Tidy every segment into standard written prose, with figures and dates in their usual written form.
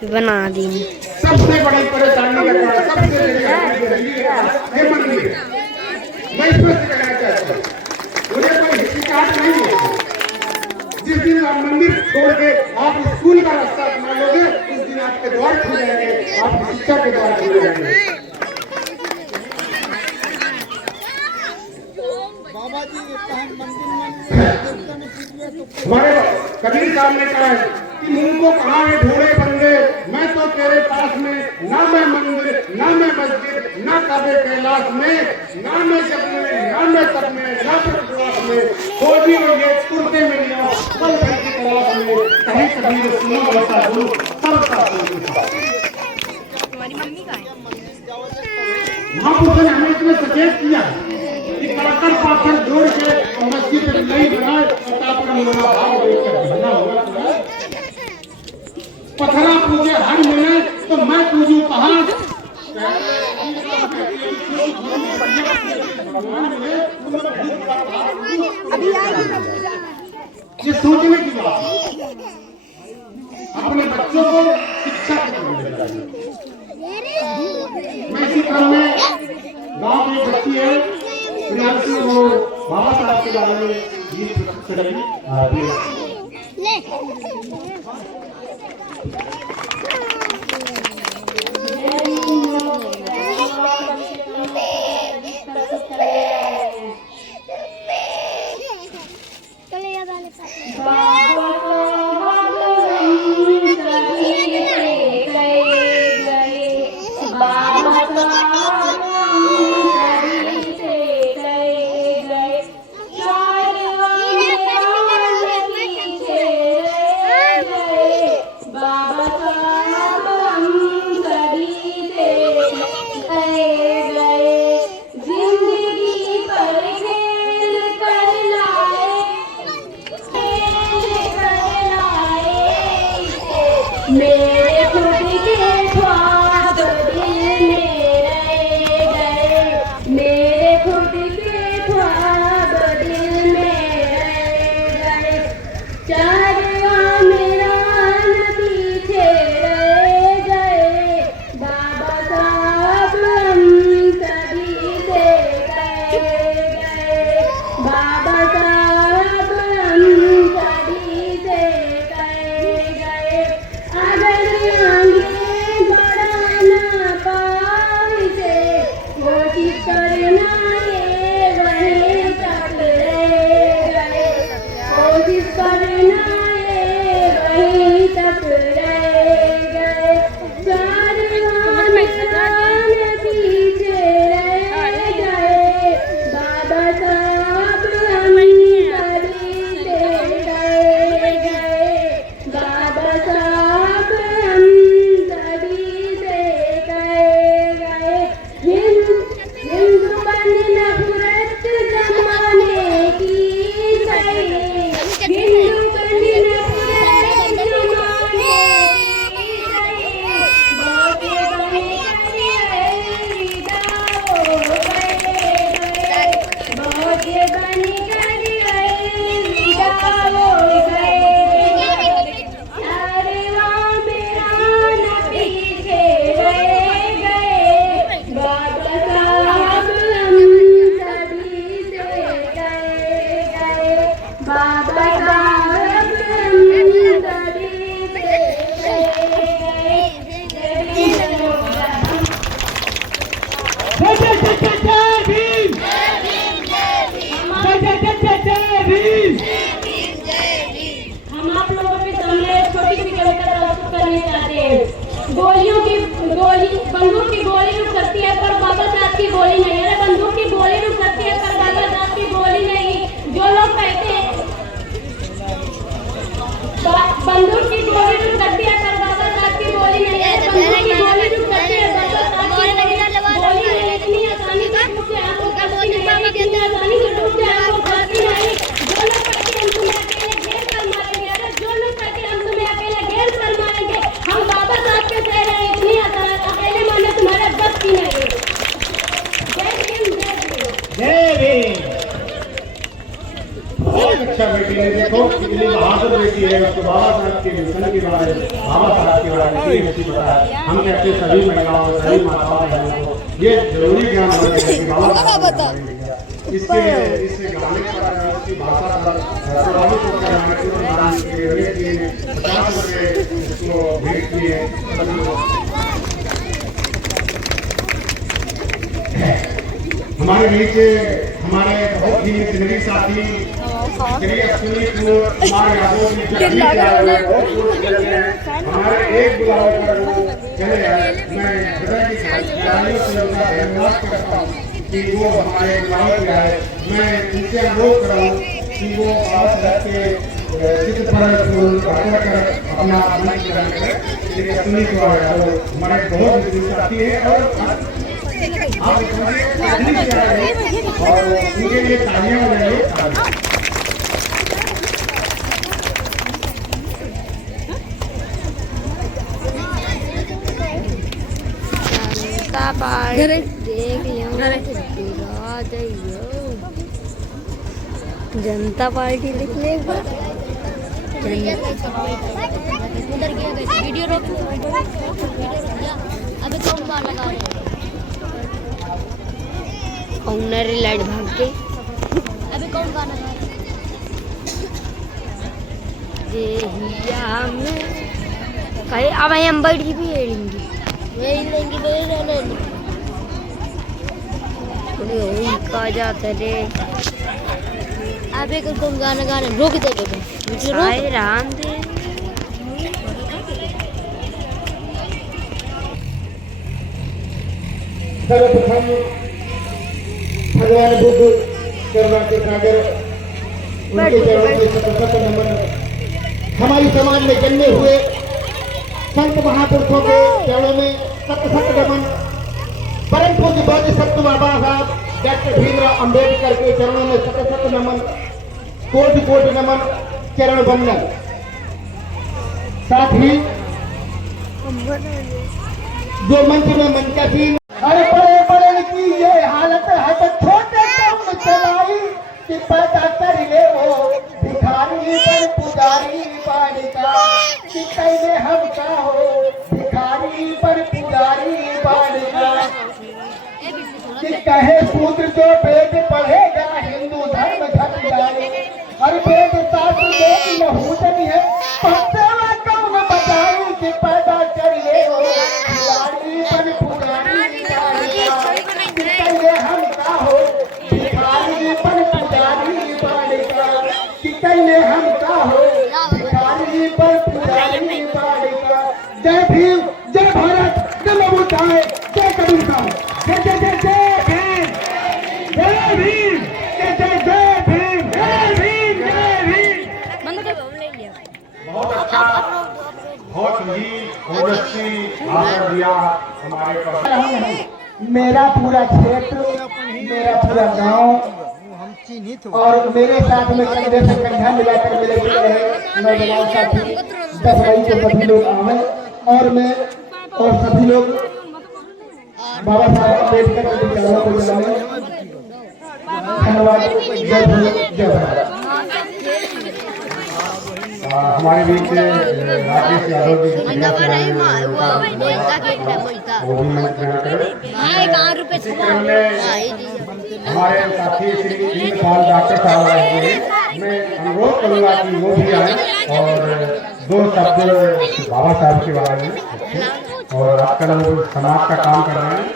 बना दी। सबसे बड़ी परेशानी का कारण, सबसे बड़ी मंदिर। मैं इसमें से कहना चाहता हूँ, मुझे कोई हिचकिचाहट नहीं है। जिस दिन आप मंदिर छोड़ के आप स्कूल का रास्ता अपना लोगे, उस दिन आपके द्वार खुल जाएंगे, आपकी शिक्षा के द्वार खुल जाएंगे। बाबा जी हमारे कबीर साहब ने कहा है कि मुझको कहाँ है ढूंढे बंदे, मैं तो तेरे पास में, ना मैं मंदिर, ना मैं मस्जिद, ना काबे कैलाश में, ना मैं जग में, ना मैं तक में, ना प्रकाश में, खोजी हुई है कुर्ते में लिया कल भर की तलाश में, कहीं कबीर सुनो वैसा दूर सबका तुम्हारी मम्मी का है। महापुरुषों ने हमें इसमें सचेत किया कि कड़कर पाथर जोड़ के मस्जिद नहीं बनाए, भाव बना होगा। पथरा पूजे हर मिले तो मैं पूजू कहाँ। ये सोचने की बात है, अपने बच्चों को शिक्षा की। मैं इसी क्रम में गांव की एक बच्ची है प्रियांशी, वो बाबा साहब के बारे में गीत चढ़ाई। मेरे खुद के ख्वाब दिल में रह गए, मेरे खुद के ख्वाब दिल में रह गए, चारों मेरा पीछे रह गए, बाबा साहब हम सभी से गए, बाबा साहब हम सभी से गए, अगर आगे बढ़ाना पाए कोशिश करना ये वहीं तक रह गए, कोशिश करना ये वहीं तक रह गए, चारों पीछे रह गए, बाबा साहब हम सभी से गए, बाबा साहब हम सभी से गए, हिंदू बन नफरत जमाने की सही, हिंदू बन नफरत जमाने की सही, बातें बनी विदा हो गए, बातें बनी विदा हो गए, अरे वहाँ मेरा पीछे रह गए, बाबा साहब हम सभी से गए, बाबा साहब हम सभी से हम आप लोगों के सामने छोटी सी कविता प्रस्तुत करने चाहते हैं। बंदूक की गोली रुक सकती है पर बाबा साहब की गोली नहीं। अरे बंदूक की गोली रुक सकती है पर बाबा साहब की गोली नहीं। जो लोग कहते हैं बंदूक की गोली रुक सकती है पर बाबा साहब की गोली नहीं है, बंदूक की गोली रुक सकती है बाबा साहब की गोली नहीं। इतनी आसानी से टूट जाए आपको गलती नहीं, इतनी आसानी से टूट जाए आपको गलती नहीं। जो लोग कहते हैं हम तुम्हें अकेले घेर कर मारेंगे, अरे जो लोग कहते हैं हम तुम्हें अकेले घेर कर मारेंगे, हम बाबा साहब के कह रहे हैं इतनी अकेले मारने तुम्हारे बस की नहीं। इतनी बहादुर बेटी है, उसको बाबा साहब के मिशन के बारे में, बाबा साहब के बारे में इतनी अच्छी पता है। हम कहते हैं सभी महिलाओं, सभी माताओं बहनों को ये जरूरी ज्ञान होना चाहिए कि बाबा साहब इसके गाने पर, उसकी भाषा पर प्रभावित होकर हमारे पूर्वदान के लिए 50 रुपये उसको भेंट किए। हमारे बीच हमारे बहुत ही जिंदगी साथी श्री अश्विनी कुमार यादव जी हमारे एक बुलाव पर वो चले गए। मैं हृदय की तालियों से उनका धन्यवाद करता हूँ कि वो हमारे बुलाव पे आए। मैं उनसे अनुरोध कर रहा हूँ कि वो पास रखके चित्र पर कर अपना मन ग्रहण करें। श्री अश्विनी कुमार यादव हमारे बहुत जिंदगी साथी है और आप और उनके लिए तालियां बजाइए। जनता पार्टी लिख ले वीडियो रोक। अभी कौन बार लगा रहे हैं ऑनर लाइट भाग के। अभी कौन गाना गा रहा है? कहीं अब हम बैठ भी लेंगे का जाता रे। अबे कौन गाना गाना रोक दे राम दे। सर्वप्रथम भगवान बुद्ध करुणा के सागर उनके चरणों के शत नमन। हमारी समाज में जन्मे हुए संत महापुरुषों के चरणों में शत नमन। परम पूज्य बौद्ध सत्य बाबा साहब डॉक्टर भीमराव अंबेडकर के चरणों में शत नमन, कोटि कोटि नमन, चरण वंदन। साथ ही जो मंच में मंचासीन अरे बड़े बड़े की ये हालत है तो छोटे कौन चलाई कि पैदा कर ले वो भिखारी पर पुजारी बालिका कि कैसे हम का हो भिखारी पर पुजारी बालिका कि कहे सूत्र जो वेद पढ़ेगा हिंदू धर्म घट जाए। अरे वेद शास्त्र में नहूजन है पत्तेवा कौन बताई कि पैदा कर ले वो भिखारी पर पुजारी हम का हो भिखारी पर पुजारी बालिका कि कैले हम का हो भिखारी पर पुजारी बालिका। जय भीम, जय भारत, जय बाबू साहेब, जय कबीर साहब, जय जय जय जय भीम, जय भीम, जय जय जय भीम, जय भीम, जय भीम। बहुत अच्छा, बहुत ही ओजस्वी भाषण दिया हमारे पर। मेरा पूरा क्षेत्र, मेरा पूरा गांव और मेरे साथ में कंधे से कंधा मिलाकर मेरे नौजवान साथी 10 मई को सभी लोग आए और मैं और सभी लोग बाबा साहब अम्बेडकर के विचारों को जलाए। धन्यवाद। जय भीम, जय भारत। हमारे बीच राजेश यादव जी हमारे साथी श्री इंद्रपाल डॉक्टर साहब आए हैं। मैं अनुरोध करूँगा कि वो भी आए और 2 शब्द बाबा साहब के बारे में और आजकल समाज का काम कर रहे हैं।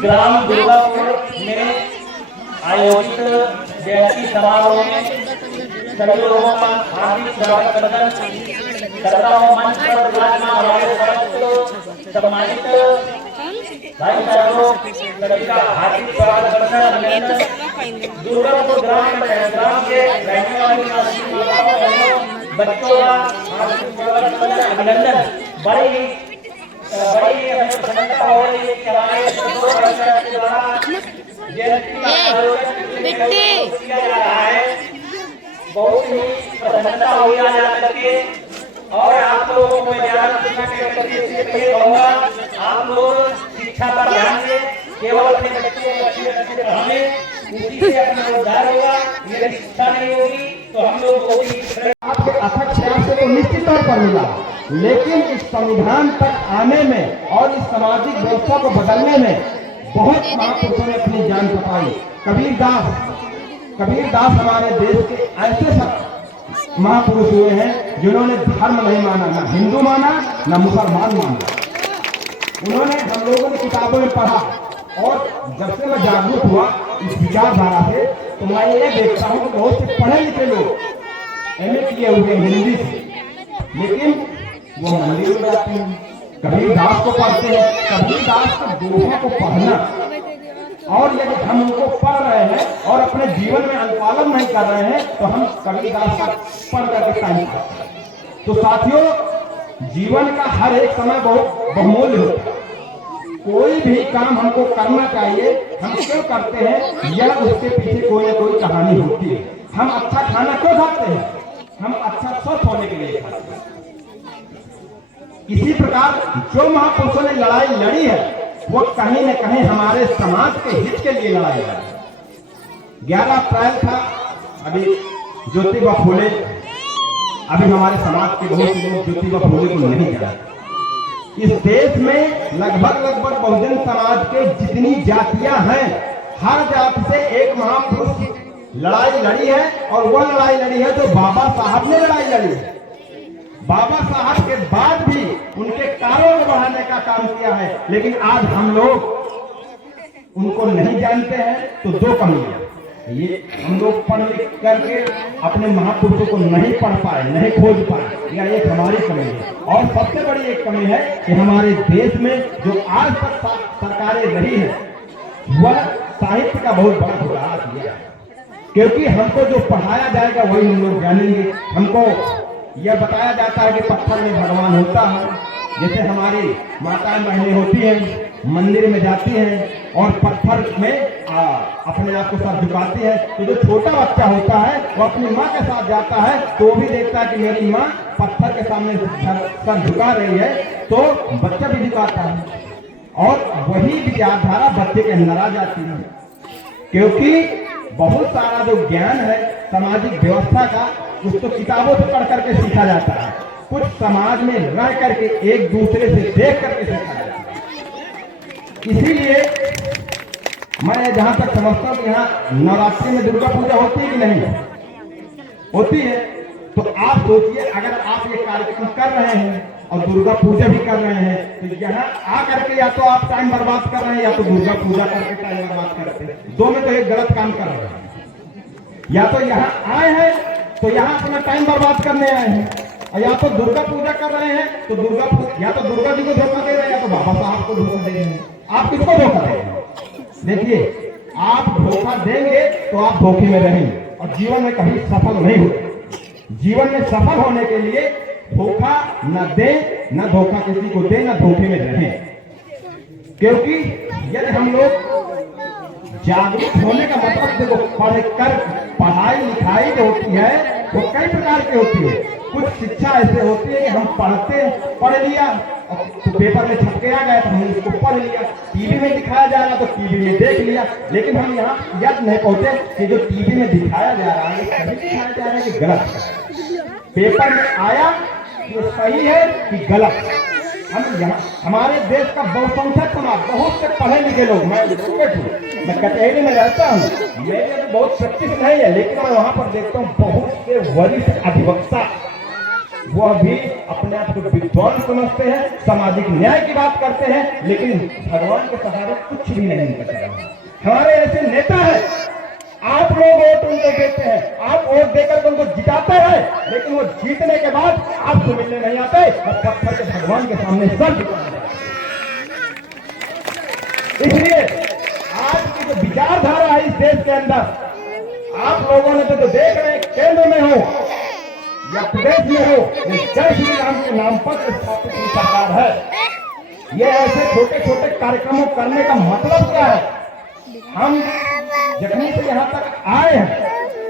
ग्राम दुर्गापुर में आयोजित जयंती समारोह में सभी लोगों का हार्दिक स्वागत करता हूँ। मंच पर विराजमान हमारे सम्मानित भाई साहबों सभी का हार्दिक स्वागत करता हूँ। दुर्गापुर ग्राम के रहने वाले बच्चों का हार्दिक स्वागत करता हूँ। अभिनंदन। बड़ी प्रसन्नता हो रही है कि हमारे के द्वारा जयंती का आयोजन किया जा रहा है। बहुत ही प्रसन्नता हुई आज करके और आप लोगों को मैं ज्ञान शिक्षा के करके पहले कहूँगा, आप लोग शिक्षा पर ध्यान दें, केवल अपने बच्चे को अच्छे से पढ़ाएं, उसी से अपना उद्धार होगा। यदि शिक्षा नहीं होगी तो हम लोग को भी आपके अथक प्रयास से तो निश्चित तौर पर मिला, लेकिन इस संविधान तक आने में और इस सामाजिक व्यवस्था को बदलने में बहुत महापुरुषों ने अपनी जान खपाई। कबीरदास हमारे देश के ऐसे महापुरुष हुए हैं जिन्होंने धर्म नहीं माना, ना हिंदू माना ना मुसलमान माना। उन्होंने हम लोगों ने किताबों में पढ़ा, और जब से मैं जागरूक हुआ इस विचारधारा से, तो मैं ये देखता हूँ कि बहुत से पढ़े लिखे लोग एमए किए हुए हिंदी से, लेकिन वो मंदिर में जाते हैं, कबीरदास को पढ़ते हैं। कबीरदास के दोहों को पढ़ना, और यदि हम उनको पढ़ रहे हैं और अपने जीवन में अनुपालन नहीं कर रहे हैं, तो हम कबीरदास का पढ़ करके टाइम पाते हैं। तो साथियों, जीवन का हर एक समय बहुत बहुमूल्य होता है। कोई भी काम हमको करना चाहिए, हम क्यों करते हैं, यह उसके पीछे कोई ना कोई कहानी होती है। हम अच्छा खाना क्यों खाते हैं, हम अच्छा स्वस्थ होने के लिए खाते हैं। इसी प्रकार जो महापुरुषों ने लड़ाई लड़ी है, वो कहीं न कहीं हमारे समाज के हित के लिए लड़ाई लड़ी। 11 अप्रैल था, अभी ज्योतिबा फूले, अभी हमारे समाज के बहुत से लोग ज्योतिबा फूले को नहीं जानते। इस देश में लगभग बहुजन समाज के जितनी जातियां हैं, हर जाति से एक महापुरुष लड़ाई लड़ी है, और वह लड़ाई लड़ी है जो बाबा साहब ने लड़ाई लड़ी है। बाबा साहब के बाद भी उनके कार्यों को बढ़ाने का काम किया है, लेकिन आज हम लोग उनको नहीं जानते हैं। तो दो कमियां, ये हम लोग पढ़ लिख करके अपने महापुरुषों को नहीं पढ़ पाए, नहीं खोज पाए, या एक हमारी कमी है। और सबसे बड़ी एक कमी है कि हमारे देश में जो आज तक सरकारें रही है, वह साहित्य का बहुत बड़ा घोटाला किया है। क्योंकि हमको जो पढ़ाया जाएगा वही हम लोग जानेंगे। हमको यह बताया जाता है कि पत्थर में भगवान होता है। जैसे हमारी माताएं बहनें होती हैं, मंदिर में जाती हैं और पत्थर में अपने आप को सर झुकाती है, तो जो छोटा बच्चा होता है वो अपनी माँ के साथ जाता है, तो वो भी देखता है कि मेरी माँ पत्थर के सामने सर झुका रही है, तो बच्चा भी झुकाता है। और वही विचारधारा बच्चे के अंदर आ जाती है, क्योंकि बहुत सारा जो ज्ञान है सामाजिक व्यवस्था का, कुछ तो किताबों से पढ़ करके सीखा जाता है, कुछ समाज में रह करके एक दूसरे से देख करके सीखा जाता है। इसीलिए मैं जहां तक समझता हूं कि यहाँ नवरात्रि में दुर्गा पूजा होती है कि नहीं होती है, तो आप सोचिए, अगर आप ये कार्यक्रम कर रहे हैं और दुर्गा पूजा भी कर रहे हैं, तो यहाँ आ करके या तो आप टाइम बर्बाद कर रहे हैं, या तो दुर्गा पूजा करके टाइम बर्बाद कर रहे हैं। दो में तो एक गलत काम कर रहे हैं। या तो यहाँ आए हैं तो यहाँ अपना टाइम बर्बाद करने आए हैं, और या तो दुर्गा पूजा कर रहे हैं तो या तो दुर्गा जी को धोखा दे रहे हैं, या तो बाबा साहब को धोखा दे रहे हैं। आप किसको धोखा दे रहे हैं? देखिए, आप धोखा देंगे तो आप धोखे में रहेंगे और जीवन में कभी सफल नहीं होंगे। जीवन में सफल होने के लिए धोखा न दे, न धोखा किसी को दे, न धोखे में रहें। क्योंकि यदि हम लोग जागरूक होने का मतलब देखो, पढ़ाई लिखाई जो होती है वो कई प्रकार की होती है। कुछ शिक्षा ऐसे होती है कि हम पढ़ लिया तो पेपर में छप के आ गया, तो हमने उसको पढ़ लिया। टीवी में दिखाया जा रहा तो टीवी में देख लिया, लेकिन हम यहाँ याद नहीं पहुंचे कि जो टीवी में दिखाया जा रहा है सही दिखाया जा रहा है कि गलत है। पेपर में आया कि सही है कि गलत है। हम यहाँ हमारे देश का बहुसंख्यक समाज, बहुत से पढ़े लिखे लोग, मैं कचहरी में रहता हूँ, मेरे बहुत प्रैक्टिस नहीं है, लेकिन मैं वहाँ पर देखता हूँ बहुत से वरिष्ठ अधिवक्ता, वह भी अपने आप को विद्वान समझते हैं, सामाजिक न्याय की बात करते हैं, लेकिन भगवान के सहारे कुछ भी नहीं कर रहे। हमारे ऐसे नेता है, आप लोग वोट उनको देते हैं, आप वोट देकर उनको जिताते हैं, लेकिन वो जीतने के बाद आपको मिलने नहीं आते और पत्थर के भगवान के सामने सर झुकाते हैं। इसलिए आज की जो विचारधारा है इस देश के अंदर, आप लोगों ने तो देख रहे हैं, केंद्र में हो या प्रदेश में हो, ये जय श्री राम के नाम पर स्थापित हुई सरकार है। ये ऐसे छोटे छोटे कार्यक्रमों करने का मतलब क्या है? हम जखनी से यहाँ तक आए हैं,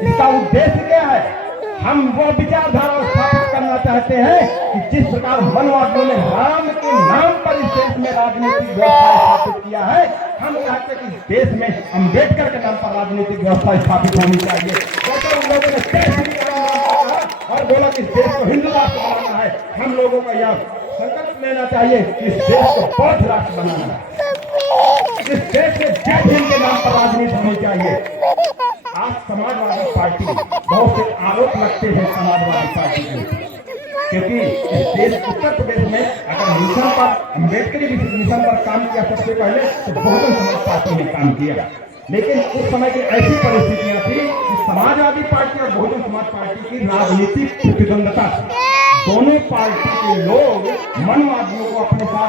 इसका उद्देश्य क्या है? हम वो विचारधारा स्थापित करना चाहते हैं कि जिस प्रकार मनवादियों ने राम के नाम पर इस देश में राजनीतिक व्यवस्था स्थापित किया है, हम चाहते हैं कि इस देश में अम्बेडकर के नाम पर राजनीतिक व्यवस्था स्थापित होनी चाहिए। जैसे उन लोगों ने जय श्री राम कहा और बोला कि इस देश को हिंदू राष्ट्र बनाना है, हम लोगों का यह संकल्प लेना चाहिए कि इस देश को बौद्ध राष्ट्र बनाना है। इस देश में जय भीम के नाम पर राजनीति होनी चाहिए। आज समाजवादी पार्टी बहुत से आरोप लगते हैं समाजवादी पार्टी को, क्योंकि इस देश उत्तर प्रदेश में अगर मिशन पर अम्बेडकरी मिशन पर काम किया सबसे पहले तो बहुजन समाज पार्टी ने काम किया, लेकिन उस समय की ऐसी परिस्थितियां थी कि समाजवादी पार्टी और बहुजन समाज पार्टी की राजनीतिक प्रतिद्वंदता, दोनों पार्टी के लोग मनवादियों को अपने साथ